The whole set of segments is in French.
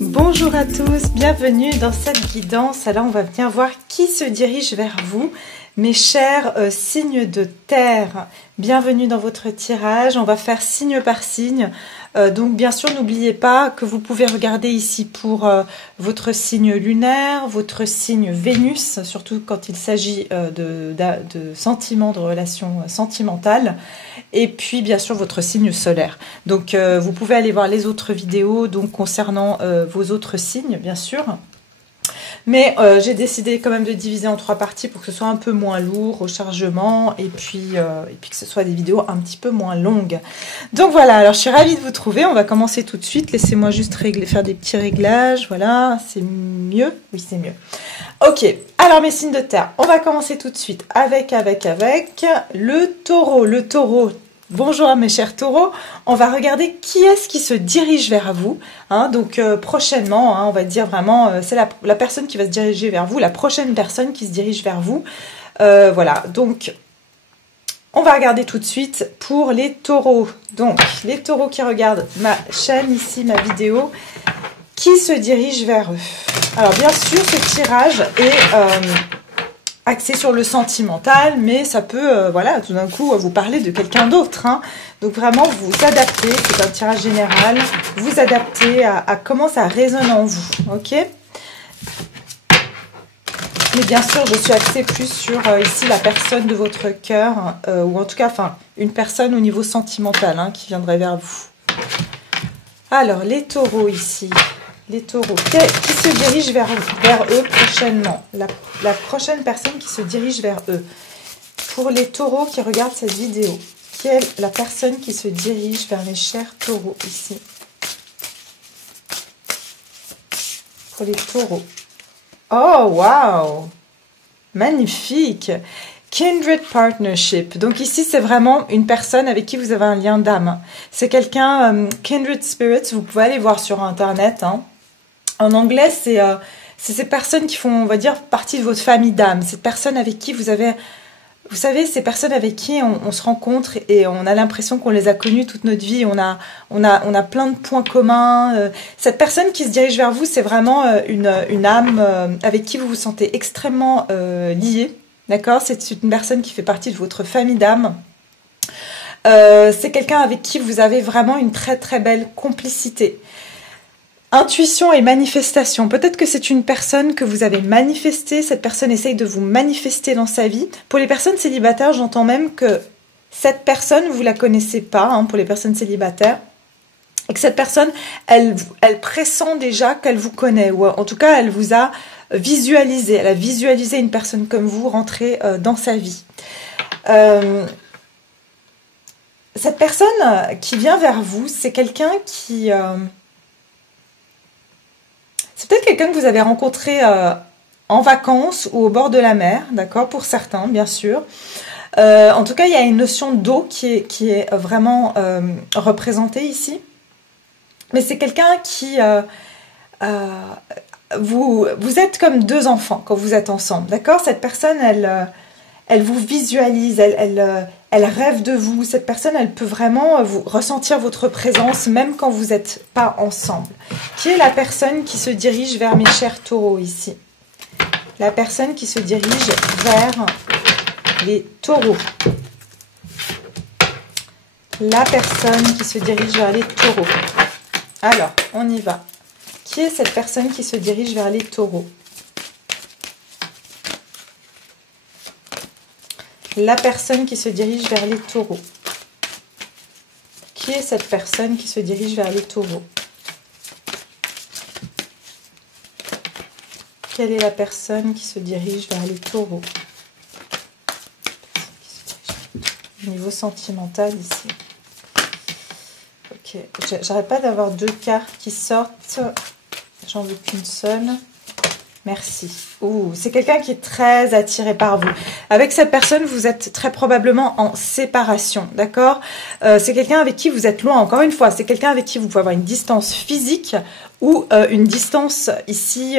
Bonjour à tous, bienvenue dans cette guidance. Alors on va venir voir qui se dirige vers vous. Mes chers signes de terre, bienvenue dans votre tirage. On va faire signe par signe. Donc bien sûr, n'oubliez pas que vous pouvez regarder ici pour votre signe lunaire, votre signe Vénus, surtout quand il s'agit de sentiments, de relations sentimentales. Et puis bien sûr votre signe solaire. Donc vous pouvez aller voir les autres vidéos donc concernant vos autres signes, bien sûr. Mais j'ai décidé quand même de diviser en 3 parties pour que ce soit un peu moins lourd au chargement et puis que ce soit des vidéos un petit peu moins longues. Donc voilà, alors je suis ravie de vous trouver. On va commencer tout de suite. Laissez-moi juste faire des petits réglages. Voilà, c'est mieux. Oui, c'est mieux. Ok, alors mes signes de terre. On va commencer tout de suite avec le taureau. Le taureau. Bonjour à mes chers taureaux, on va regarder qui est-ce qui se dirige vers vous, hein, donc prochainement, hein, on va dire vraiment, c'est la personne qui va se diriger vers vous, la prochaine personne qui se dirige vers vous, voilà, donc on va regarder tout de suite pour les taureaux, donc les taureaux qui regardent ma chaîne ici, ma vidéo, qui se dirige vers eux. Alors bien sûr ce tirage est axé sur le sentimental, mais ça peut, voilà, tout d'un coup, vous parler de quelqu'un d'autre. Hein. Donc vraiment, vous adaptez, c'est un tirage général, vous adaptez à comment ça résonne en vous, ok? Mais bien sûr, je suis axée plus sur, ici, la personne de votre cœur, ou en tout cas, enfin, une personne au niveau sentimental, hein, qui viendrait vers vous. Alors, les taureaux ici. Les taureaux, qui se dirigent vers eux prochainement. La prochaine personne qui se dirige vers eux. Pour les taureaux qui regardent cette vidéo, qui est la personne qui se dirige vers mes chers taureaux ici. Pour les taureaux. Oh, wow! Magnifique! Kindred Partnership. Donc ici, c'est vraiment une personne avec qui vous avez un lien d'âme. C'est quelqu'un, Kindred Spirits, vous pouvez aller voir sur Internet, hein. En anglais, c'est ces personnes qui font, on va dire, partie de votre famille d'âme. Ces personnes avec qui vous avez... Vous savez, ces personnes avec qui on se rencontre et on a l'impression qu'on les a connues toute notre vie. On a plein de points communs. Cette personne qui se dirige vers vous, c'est vraiment une âme avec qui vous vous sentez extrêmement lié. D'accord? C'est une personne qui fait partie de votre famille d'âme. C'est quelqu'un avec qui vous avez vraiment une très très belle complicité. Intuition et manifestation. Peut-être que c'est une personne que vous avez manifestée. Cette personne essaye de vous manifester dans sa vie. Pour les personnes célibataires, j'entends même que cette personne, vous ne la connaissez pas, hein, pour les personnes célibataires. Et que cette personne, elle pressent déjà qu'elle vous connaît. Ou en tout cas, elle vous a visualisé. Elle a visualisé une personne comme vous rentrer dans sa vie. Cette personne qui vient vers vous, c'est quelqu'un qui... C'est peut-être quelqu'un que vous avez rencontré en vacances ou au bord de la mer, d'accord, pour certains, bien sûr. En tout cas, il y a une notion d'eau qui est vraiment représentée ici. Mais c'est quelqu'un qui... vous êtes comme deux enfants quand vous êtes ensemble, d'accord? Cette personne, elle vous visualise, elle rêve de vous. Cette personne, elle peut vraiment vous ressentir votre présence, même quand vous n'êtes pas ensemble. Qui est la personne qui se dirige vers mes chers taureaux ici? La personne qui se dirige vers les taureaux. La personne qui se dirige vers les taureaux. Alors, on y va. Qui est cette personne qui se dirige vers les taureaux? La personne qui se dirige vers les taureaux. Qui est cette personne qui se dirige vers les taureaux? Quelle est la personne qui se dirige vers les taureaux? Au niveau sentimental ici. Ok, j'arrête pas d'avoir deux cartes qui sortent. J'en veux qu'une seule. Merci. Ouh, c'est quelqu'un qui est très attiré par vous. Avec cette personne, vous êtes très probablement en séparation, d'accord? C'est quelqu'un avec qui vous êtes loin, encore une fois. C'est quelqu'un avec qui vous pouvez avoir une distance physique ou une distance ici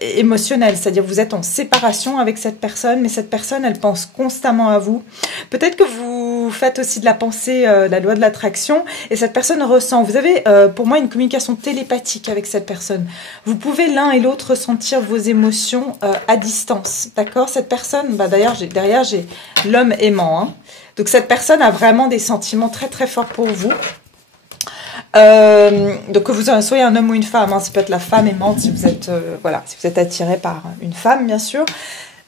émotionnelle. C'est-à-dire vous êtes en séparation avec cette personne, mais cette personne, elle pense constamment à vous. Peut-être que vous faites aussi de la pensée, la loi de l'attraction, et cette personne ressent. Vous avez, pour moi, une communication télépathique avec cette personne. Vous pouvez l'un et l'autre ressentir vos émotions à distance, d'accord? Cette personne, bah, d'ailleurs, derrière, j'ai l'homme aimant. Hein. Donc, cette personne a vraiment des sentiments très, très forts pour vous. Donc, que vous soyez un homme ou une femme, hein, ça peut être la femme aimante si vous êtes, voilà, si vous êtes attiré par une femme, bien sûr.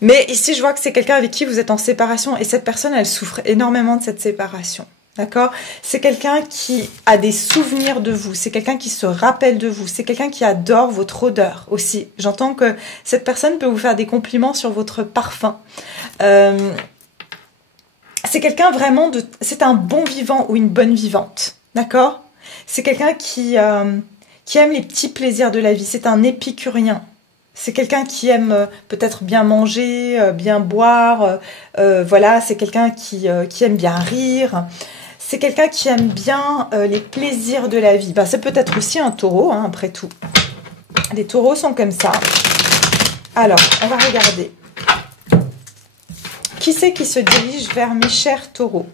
Mais ici, je vois que c'est quelqu'un avec qui vous êtes en séparation et cette personne, elle souffre énormément de cette séparation. D'accord? C'est quelqu'un qui a des souvenirs de vous. C'est quelqu'un qui se rappelle de vous. C'est quelqu'un qui adore votre odeur aussi. J'entends que cette personne peut vous faire des compliments sur votre parfum. C'est quelqu'un vraiment de... C'est un bon vivant ou une bonne vivante. D'accord? C'est quelqu'un qui aime les petits plaisirs de la vie. C'est un épicurien. C'est quelqu'un qui aime peut-être bien manger, bien boire. Voilà, c'est quelqu'un qui aime bien rire. C'est quelqu'un qui aime bien les plaisirs de la vie. Bah, ça peut être aussi un taureau, hein, après tout. Les taureaux sont comme ça. Alors, on va regarder. Qui c'est qui se dirige vers mes chers taureaux?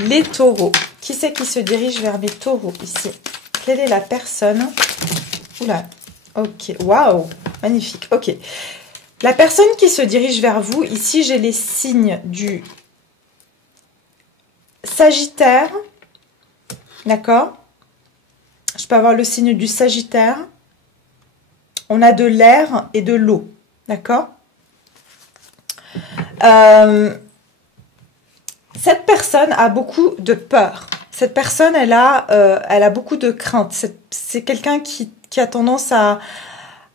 Les taureaux. Qui c'est qui se dirige vers mes taureaux ici? Quelle est la personne? Oula. Ok. Waouh. Magnifique. Ok. La personne qui se dirige vers vous, ici, j'ai les signes du Sagittaire. D'accord? Je peux avoir le signe du Sagittaire. On a de l'air et de l'eau. D'accord? Cette personne a beaucoup de peur. Cette personne, elle a beaucoup de crainte. C'est quelqu'un qui a tendance à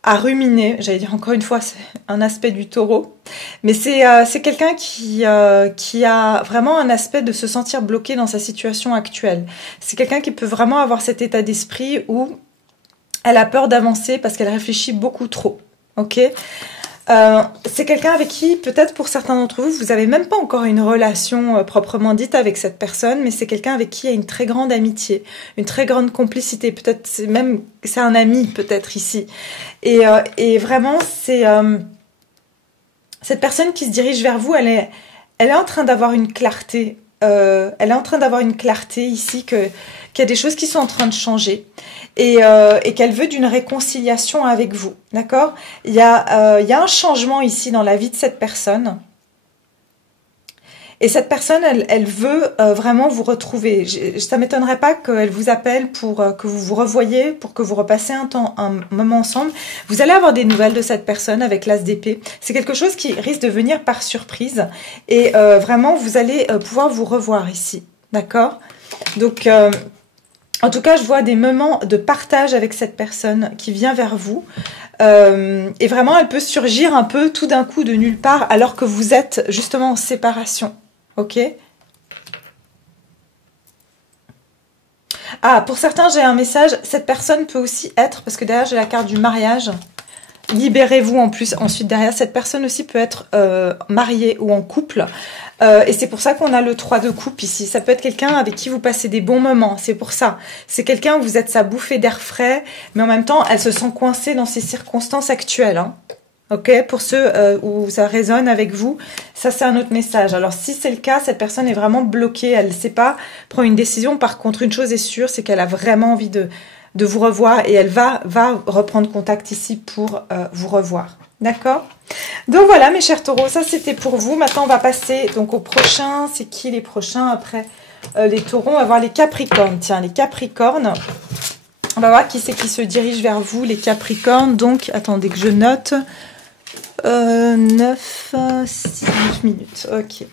ruminer. J'allais dire encore une fois, c'est un aspect du taureau. Mais c'est quelqu'un qui a vraiment un aspect de se sentir bloqué dans sa situation actuelle. C'est quelqu'un qui peut vraiment avoir cet état d'esprit où elle a peur d'avancer parce qu'elle réfléchit beaucoup trop. Ok? C'est quelqu'un avec qui, peut-être pour certains d'entre vous, vous n'avez même pas encore une relation proprement dite avec cette personne, mais c'est quelqu'un avec qui il y a une très grande amitié, une très grande complicité. Peut-être c'est un ami, peut-être ici. Et vraiment, c'est cette personne qui se dirige vers vous, elle est en train d'avoir une clarté. Elle est en train d'avoir une clarté ici qu'il y a des choses qui sont en train de changer. Et qu'elle veut d'une réconciliation avec vous, d'accord? Il y a un changement ici dans la vie de cette personne. Et cette personne, elle veut vraiment vous retrouver. Ça ne m'étonnerait pas qu'elle vous appelle pour que vous vous revoyiez, pour que vous repassez un moment ensemble. Vous allez avoir des nouvelles de cette personne avec l'as d'épée. C'est quelque chose qui risque de venir par surprise. Et vraiment, vous allez pouvoir vous revoir ici, d'accord? Donc... en tout cas, je vois des moments de partage avec cette personne qui vient vers vous. Et vraiment, elle peut surgir un peu tout d'un coup de nulle part alors que vous êtes justement en séparation. Ok? Ah, pour certains, j'ai un message. Cette personne peut aussi être, parce que derrière, j'ai la carte du mariage. Libérez-vous en plus. Ensuite, derrière, cette personne aussi peut être mariée ou en couple. Et c'est pour ça qu'on a le 3 de coupe ici. Ça peut être quelqu'un avec qui vous passez des bons moments. C'est pour ça. C'est quelqu'un où vous êtes sa bouffée d'air frais, mais en même temps, elle se sent coincée dans ses circonstances actuelles. Hein. Ok? Pour ceux où ça résonne avec vous, ça c'est un autre message. Alors si c'est le cas, cette personne est vraiment bloquée. Elle ne sait pas prendre une décision. Par contre, une chose est sûre, c'est qu'elle a vraiment envie de vous revoir et elle va reprendre contact ici pour vous revoir. D'accord? Donc voilà mes chers taureaux, ça c'était pour vous. Maintenant on va passer donc au prochain. C'est qui les prochains après les taureaux? On va voir les capricornes. Tiens, les capricornes. On va voir qui c'est qui se dirige vers vous, les capricornes. Donc, attendez que je note. 9 minutes. Ok.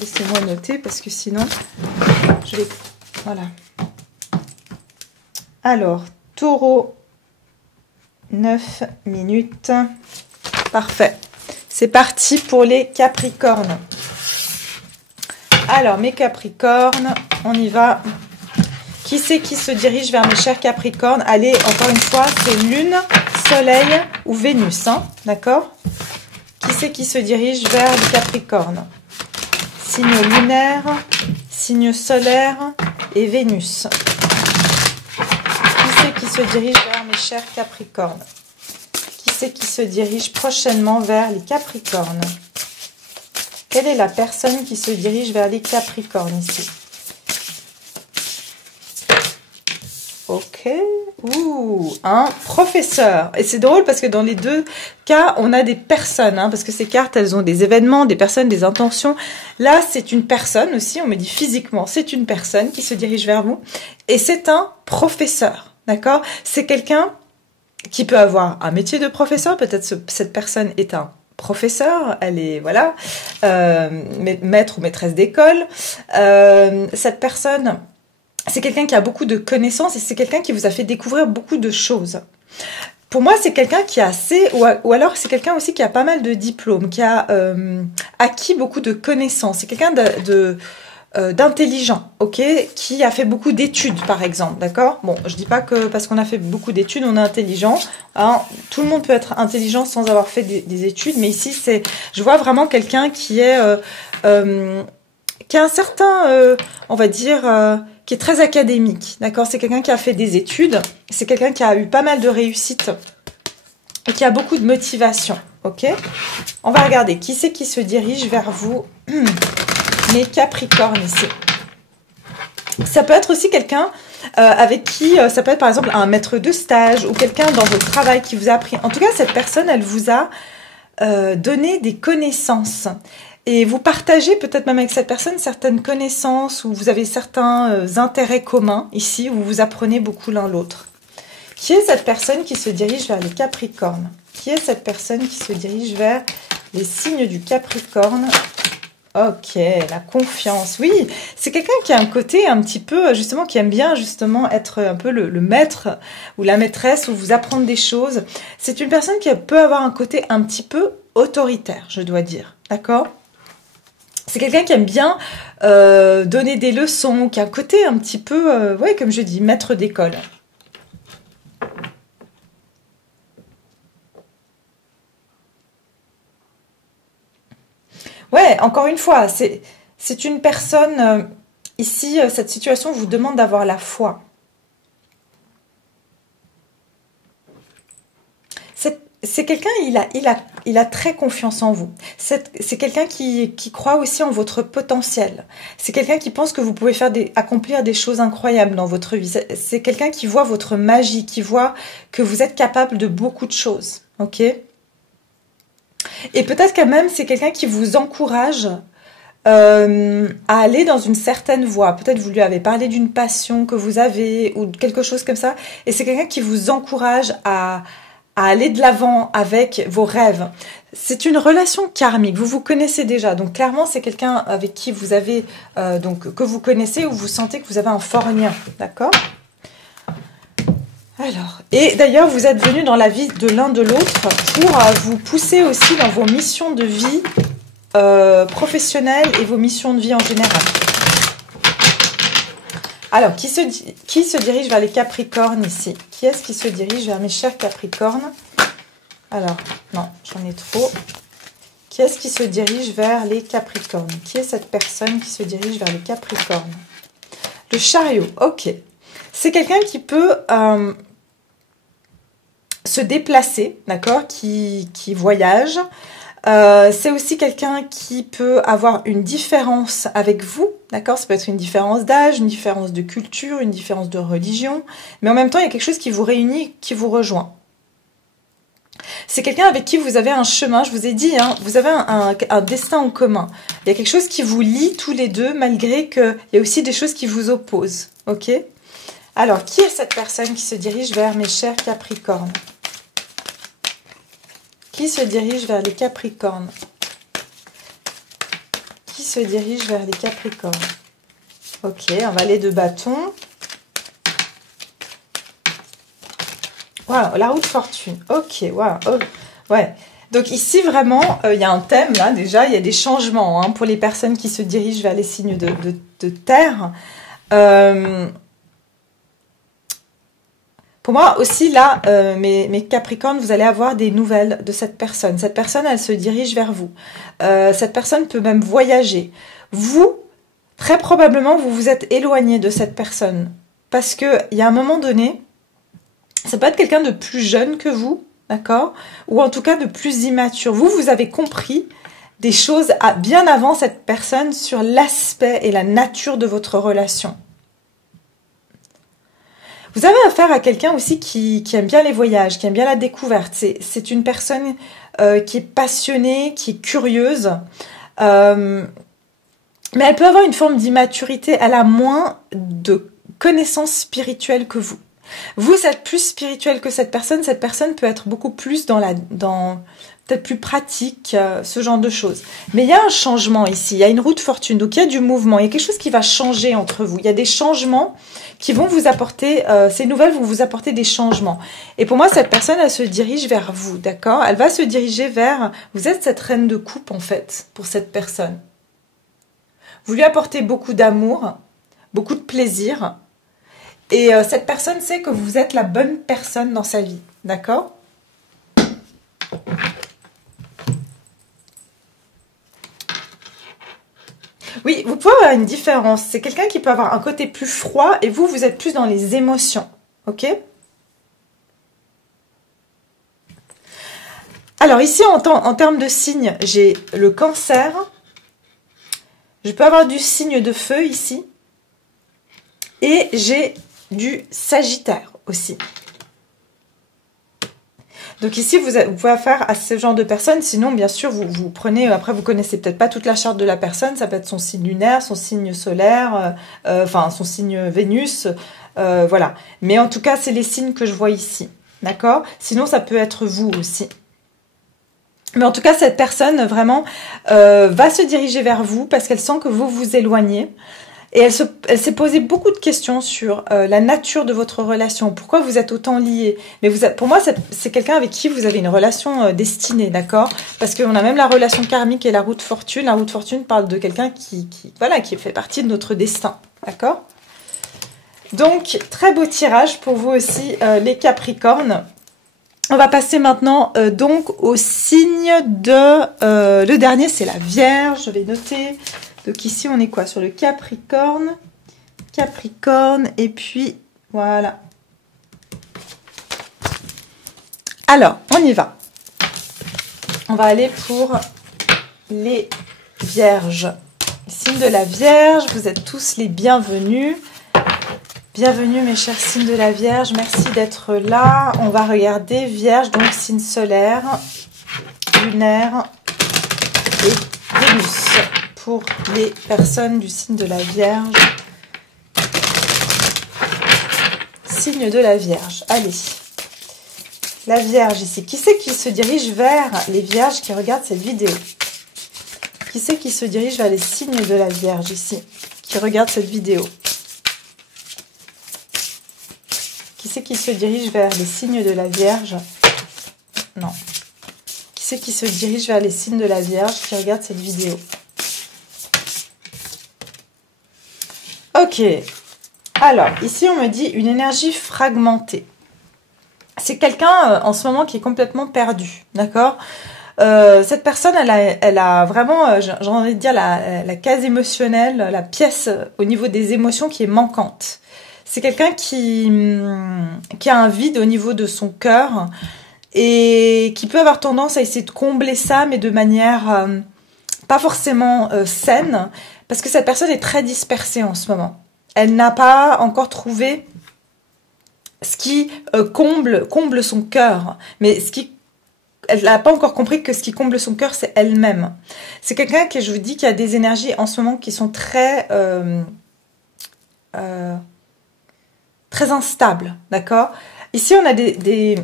Laissez-moi noter parce que sinon, je vais... Voilà. Alors, taureau, 9 minutes. Parfait. C'est parti pour les capricornes. Alors, mes capricornes, on y va. Qui c'est qui se dirige vers mes chers capricornes? Allez, encore une fois, c'est lune, Soleil ou Vénus, hein, d'accord? Qui c'est qui se dirige vers le Capricorne? Signe lunaire, signe solaire et Vénus. Qui c'est qui se dirige vers mes chers Capricornes? Qui c'est qui se dirige prochainement vers les Capricornes? Quelle est la personne qui se dirige vers les Capricornes ici? Ok. Ouh, un professeur. Et c'est drôle parce que dans les deux cas, on a des personnes. Hein, parce que ces cartes, elles ont des événements, des personnes, des intentions. Là, c'est une personne aussi. On me dit physiquement, c'est une personne qui se dirige vers vous. Et c'est un professeur. D'accord? C'est quelqu'un qui peut avoir un métier de professeur. Peut-être cette personne est un professeur. Elle est, voilà, maître ou maîtresse d'école. Cette personne... c'est quelqu'un qui a beaucoup de connaissances et c'est quelqu'un qui vous a fait découvrir beaucoup de choses. Pour moi, c'est quelqu'un qui a assez, ou alors c'est quelqu'un aussi qui a pas mal de diplômes, qui a acquis beaucoup de connaissances. C'est quelqu'un d'intelligent, ok, qui a fait beaucoup d'études, par exemple, d'accord? Bon, je dis pas que parce qu'on a fait beaucoup d'études, on est intelligent. Hein, tout le monde peut être intelligent sans avoir fait des études, mais ici, je vois vraiment quelqu'un qui a un certain, on va dire... qui est très académique, d'accord? C'est quelqu'un qui a fait des études, c'est quelqu'un qui a eu pas mal de réussite et qui a beaucoup de motivation, ok? On va regarder qui c'est qui se dirige vers vous, les Capricornes ici. Ça peut être aussi quelqu'un avec qui, ça peut être par exemple un maître de stage ou quelqu'un dans votre travail qui vous a appris. En tout cas, cette personne, elle vous a donné des connaissances. Et vous partagez peut-être même avec cette personne certaines connaissances ou vous avez certains intérêts communs ici où vous vous apprenez beaucoup l'un l'autre. Qui est cette personne qui se dirige vers les Capricornes? Qui est cette personne qui se dirige vers les signes du Capricorne? Ok, la confiance. Oui, c'est quelqu'un qui a un côté un petit peu, justement, qui aime bien justement être un peu le maître ou la maîtresse ou vous apprendre des choses. C'est une personne qui peut avoir un côté un petit peu autoritaire, je dois dire. D'accord ? C'est quelqu'un qui aime bien donner des leçons, qui a un côté un petit peu, ouais, comme je dis, maître d'école. Ouais, encore une fois, c'est une personne, ici, cette situation vous demande d'avoir la foi. C'est quelqu'un, il a très confiance en vous. C'est quelqu'un qui croit aussi en votre potentiel. C'est quelqu'un qui pense que vous pouvez accomplir des choses incroyables dans votre vie. C'est quelqu'un qui voit votre magie, qui voit que vous êtes capable de beaucoup de choses. Ok ? Et peut-être quand même, c'est quelqu'un qui vous encourage à aller dans une certaine voie. Peut-être vous lui avez parlé d'une passion que vous avez ou quelque chose comme ça. Et c'est quelqu'un qui vous encourage à aller de l'avant avec vos rêves. C'est une relation karmique, vous vous connaissez déjà. Donc clairement, c'est quelqu'un avec qui vous avez, que vous connaissez ou vous sentez que vous avez un fort lien. D'accord ? Alors, et d'ailleurs, vous êtes venus dans la vie de l'un de l'autre pour vous pousser aussi dans vos missions de vie professionnelles et vos missions de vie en général. Alors, qui se dirige vers les Capricornes ici? Qui est-ce qui se dirige vers mes chers Capricornes? Alors, non, j'en ai trop. Qui est-ce qui se dirige vers les Capricornes? Qui est cette personne qui se dirige vers les Capricornes? Le chariot, ok. C'est quelqu'un qui peut se déplacer, d'accord, qui voyage. C'est aussi quelqu'un qui peut avoir une différence avec vous, d'accord? Ça peut être une différence d'âge, une différence de culture, une différence de religion, mais en même temps, il y a quelque chose qui vous réunit, qui vous rejoint. C'est quelqu'un avec qui vous avez un chemin, je vous ai dit, hein, vous avez un destin en commun. Il y a quelque chose qui vous lie tous les deux, malgré qu'il y a aussi des choses qui vous opposent, ok? Alors, qui est cette personne qui se dirige vers mes chers Capricornes? Qui se dirige vers les Capricornes? Qui se dirige vers les Capricornes? Ok, un valet de bâton. Wow, la roue de fortune. Ok, wow. Oh, ouais. Donc ici, vraiment, il y a un thème, là, déjà. Il y a des changements hein, pour les personnes qui se dirigent vers les signes de terre. Pour moi aussi, là, mes Capricornes, vous allez avoir des nouvelles de cette personne. Cette personne, elle se dirige vers vous. Cette personne peut même voyager. Vous, très probablement, vous vous êtes éloigné de cette personne. Parce qu'il y a un moment donné, ça peut être quelqu'un de plus jeune que vous, d'accord? Ou en tout cas de plus immature. Vous, vous avez compris des choses bien avant cette personne sur l'aspect et la nature de votre relation. Vous avez affaire à quelqu'un aussi qui aime bien les voyages, qui aime bien la découverte. C'est une personne qui est passionnée, qui est curieuse. Mais elle peut avoir une forme d'immaturité. Elle a moins de connaissances spirituelles que vous. Vous êtes plus spirituel que cette personne. Cette personne peut être beaucoup plus dans peut-être plus pratique, ce genre de choses. Mais il y a un changement ici. Il y a une roue de fortune. Donc il y a du mouvement. Il y a quelque chose qui va changer entre vous. Il y a des changements qui vont vous apporter, ces nouvelles vont vous apporter des changements. Et pour moi, cette personne, elle se dirige vers vous, d'accord? Elle va se diriger vers, vous êtes cette reine de coupe, en fait, pour cette personne. Vous lui apportez beaucoup d'amour, beaucoup de plaisir. Et cette personne sait que vous êtes la bonne personne dans sa vie, d'accord? Oui, vous pouvez avoir une différence. C'est quelqu'un qui peut avoir un côté plus froid et vous, vous êtes plus dans les émotions. Ok? Alors ici, en termes de signes, j'ai le Cancer. Je peux avoir du signe de feu ici. Et j'ai du Sagittaire aussi. Donc ici, vous pouvez faire à ce genre de personnes. Sinon, bien sûr, vous prenez... Après, vous connaissez peut-être pas toute la charte de la personne. Ça peut être son signe lunaire, son signe solaire, enfin, son signe Vénus. Voilà. Mais en tout cas, c'est les signes que je vois ici. D'accord? Sinon, ça peut être vous aussi. Mais en tout cas, cette personne, vraiment, va se diriger vers vous parce qu'elle sent que vous vous éloignez. Et elle s'est posé beaucoup de questions sur la nature de votre relation. Pourquoi vous êtes autant liés? Mais pour moi, c'est quelqu'un avec qui vous avez une relation destinée, d'accord? Parce qu'on a même la relation karmique et la roue de fortune. La roue de fortune parle de quelqu'un qui fait partie de notre destin, d'accord? Donc, très beau tirage pour vous aussi, les Capricornes. On va passer maintenant donc au signe de... le dernier, c'est la Vierge. Je vais noter... Donc ici, on est quoi? Sur le Capricorne. Capricorne. Et puis, voilà. Alors, on y va. On va aller pour les Vierges. Le signe de la Vierge, vous êtes tous les bienvenus. Bienvenue mes chers signes de la Vierge. Merci d'être là. On va regarder Vierge, donc signe solaire, lunaire et Vénus. Pour les personnes du signe de la Vierge. Signe de la Vierge. Allez. La Vierge ici. Qui c'est qui se dirige vers les Vierges qui regardent cette vidéo? Qui c'est qui se dirige vers les signes de la Vierge ici? Qui regardent cette vidéo? Qui c'est qui se dirige vers les signes de la Vierge? Non. Qui c'est qui se dirige vers les signes de la Vierge qui regardent cette vidéo? Ok, alors ici on me dit une énergie fragmentée. C'est quelqu'un en ce moment qui est complètement perdu, d'accord? Cette personne, elle a vraiment, j'ai envie de dire, la case émotionnelle, la pièce au niveau des émotions qui est manquante. C'est quelqu'un qui a un vide au niveau de son cœur et qui peut avoir tendance à essayer de combler ça, mais de manière pas forcément saine. Parce que cette personne est très dispersée en ce moment. Elle n'a pas encore trouvé ce qui comble son cœur. Mais elle n'a pas encore compris que ce qui comble son cœur, c'est elle-même. C'est quelqu'un qui, je vous dis, qui a des énergies en ce moment qui sont très instables. D'accord? Ici, on a des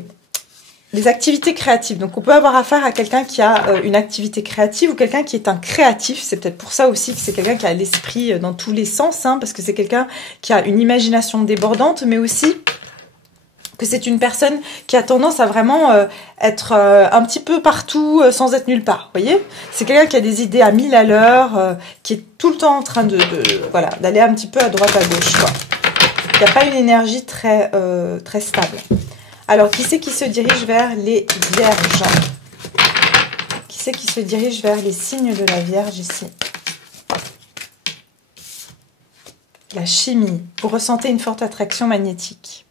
activités créatives. Donc, on peut avoir affaire à quelqu'un qui a une activité créative ou quelqu'un qui est un créatif. C'est peut-être pour ça aussi que c'est quelqu'un qui a l'esprit dans tous les sens, hein, parce que c'est quelqu'un qui a une imagination débordante, mais aussi que c'est une personne qui a tendance à vraiment être un petit peu partout sans être nulle part. Vous voyez? C'est quelqu'un qui a des idées à 1000 à l'heure, qui est tout le temps en train voilà, d'aller un petit peu à droite à gauche, quoi. Il n'y a pas une énergie très, très stable. Alors, qui c'est qui se dirige vers les vierges? Qui c'est qui se dirige vers les signes de la Vierge ici? La chimie. Vous ressentez une forte attraction magnétique.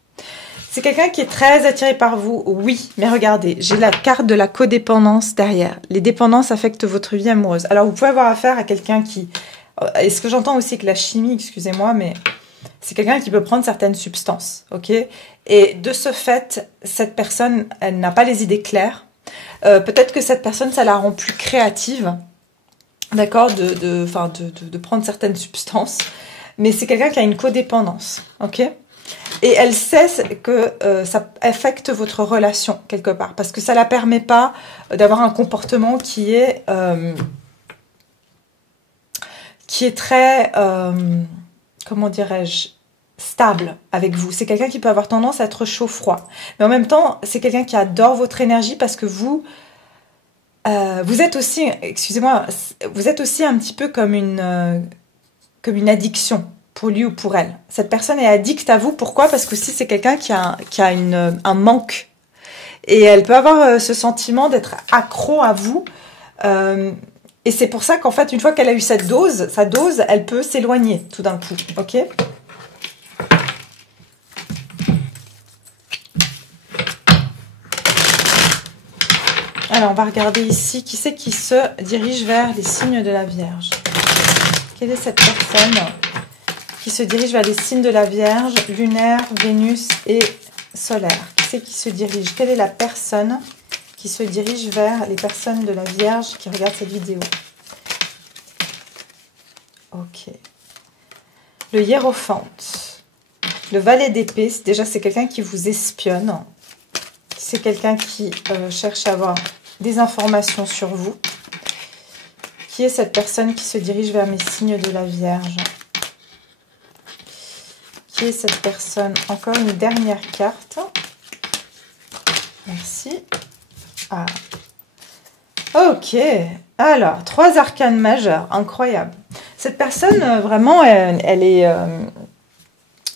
C'est quelqu'un qui est très attiré par vous, oui. Mais regardez, j'ai la carte de la codépendance derrière. Les dépendances affectent votre vie amoureuse. Alors, vous pouvez avoir affaire à quelqu'un qui... Et ce que j'entends aussi que la chimie, excusez-moi, mais c'est quelqu'un qui peut prendre certaines substances, ok? Et de ce fait, cette personne, elle n'a pas les idées claires. Peut-être que cette personne, ça la rend plus créative, d'accord, de prendre certaines substances. Mais c'est quelqu'un qui a une codépendance, ok? Et elle sait que ça affecte votre relation quelque part, parce que ça ne la permet pas d'avoir un comportement qui est très, comment dirais-je, stable avec vous. C'est quelqu'un qui peut avoir tendance à être chaud-froid. Mais en même temps, c'est quelqu'un qui adore votre énergie parce que vous êtes aussi, excusez-moi, vous êtes aussi un petit peu comme une addiction pour lui ou pour elle. Cette personne est addicte à vous. Pourquoi? Parce que aussi c'est quelqu'un qui a un manque. Et elle peut avoir ce sentiment d'être accro à vous. Et c'est pour ça qu'en fait, une fois qu'elle a eu sa dose, elle peut s'éloigner tout d'un coup. Ok? Alors, on va regarder ici. Qui c'est qui se dirige vers les signes de la Vierge? Quelle est cette personne qui se dirige vers les signes de la Vierge, lunaire, Vénus et solaire? Qui c'est qui se dirige? Quelle est la personne qui se dirige vers les personnes de la Vierge qui regardent cette vidéo? Ok. Le hiérophante. Le valet d'épée, déjà c'est quelqu'un qui vous espionne. C'est quelqu'un qui cherche à avoir des informations sur vous. Qui est cette personne qui se dirige vers mes signes de la Vierge? Qui est cette personne? Encore une dernière carte. Merci. Ah. Ok. Alors, 3 arcanes majeures. Incroyable. Cette personne, vraiment, elle est...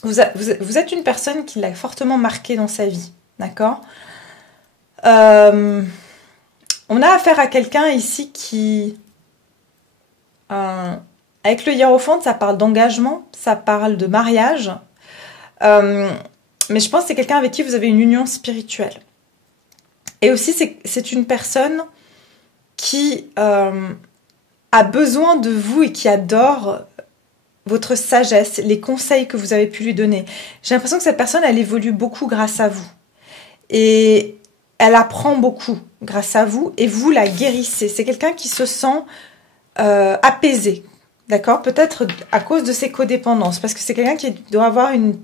vous êtes une personne qui l'a fortement marqué dans sa vie. D'accord? On a affaire à quelqu'un ici qui... avec le hiérophante, ça parle d'engagement, ça parle de mariage. Mais je pense que c'est quelqu'un avec qui vous avez une union spirituelle. Et aussi, c'est une personne qui a besoin de vous et qui adore votre sagesse, les conseils que vous avez pu lui donner. J'ai l'impression que cette personne, elle évolue beaucoup grâce à vous. Et elle apprend beaucoup grâce à vous et vous la guérissez. C'est quelqu'un qui se sent apaisé, d'accord? Peut-être à cause de ses codépendances, parce que c'est quelqu'un qui doit avoir une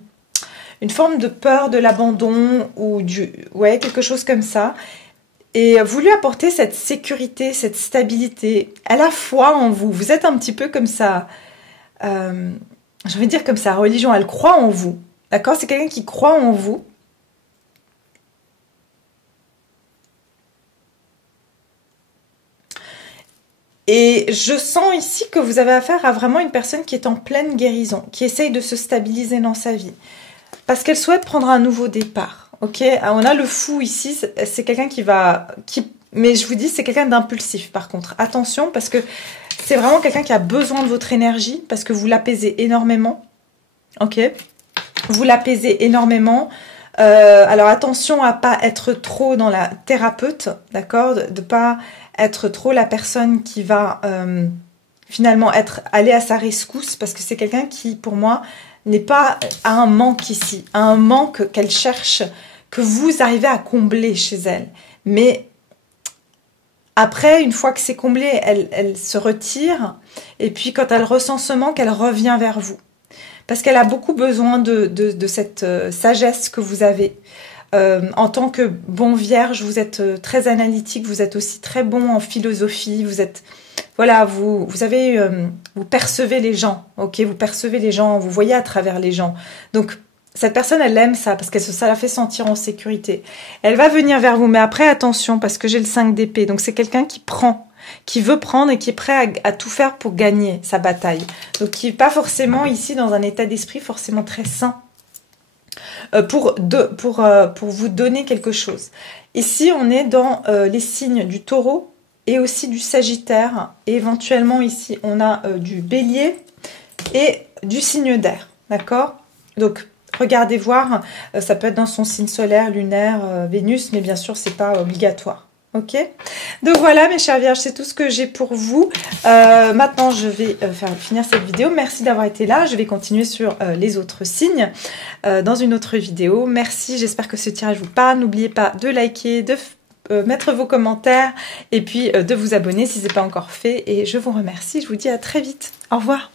forme de peur de l'abandon ou quelque chose comme ça. Et vous lui apportez cette sécurité, cette stabilité. Elle a foi en vous. Vous êtes un petit peu comme ça, j'ai envie de dire comme sa religion, elle croit en vous, d'accord? C'est quelqu'un qui croit en vous. Et je sens ici que vous avez affaire à vraiment une personne qui est en pleine guérison, qui essaye de se stabiliser dans sa vie. Parce qu'elle souhaite prendre un nouveau départ. Ok, on a le fou ici, c'est quelqu'un mais je vous dis, c'est quelqu'un d'impulsif par contre. Attention, parce que c'est vraiment quelqu'un qui a besoin de votre énergie, parce que vous l'apaisez énormément. Ok, vous l'apaisez énormément. Alors attention à pas être trop dans la thérapeute, d'accord, de pas être trop la personne qui va finalement aller à sa rescousse, parce que c'est quelqu'un qui, pour moi, n'est pas à un manque ici, à un manque qu'elle cherche, que vous arrivez à combler chez elle. Mais après, une fois que c'est comblé, elle se retire, et puis quand elle ressent ce manque, elle revient vers vous. Parce qu'elle a beaucoup besoin de cette sagesse que vous avez. En tant que bon vierge, vous êtes très analytique, vous êtes aussi très bon en philosophie, vous êtes... Voilà, vous percevez les gens, ok? Vous percevez les gens, vous voyez à travers les gens. Donc, cette personne, elle aime ça, parce que ça la fait sentir en sécurité. Elle va venir vers vous, mais après, attention, parce que j'ai le 5 d'épée. Donc, c'est quelqu'un qui prend, qui veut prendre et qui est prêt à tout faire pour gagner sa bataille. Donc, qui n'est pas forcément ici dans un état d'esprit forcément très sain. pour vous donner quelque chose. Ici, on est dans les signes du Taureau et aussi du Sagittaire. Et éventuellement, ici, on a du Bélier et du signe d'air. D'accord? Donc, regardez voir. Ça peut être dans son signe solaire, lunaire, Vénus, mais bien sûr, c'est pas obligatoire. Ok, donc voilà mes chers vierges, c'est tout ce que j'ai pour vous. Maintenant je vais finir cette vidéo. Merci d'avoir été là, je vais continuer sur les autres signes dans une autre vidéo. Merci, j'espère que ce tirage vous parle. N'oubliez pas de liker, de mettre vos commentaires et puis de vous abonner si ce n'est pas encore fait. Et je vous remercie, je vous dis à très vite. Au revoir.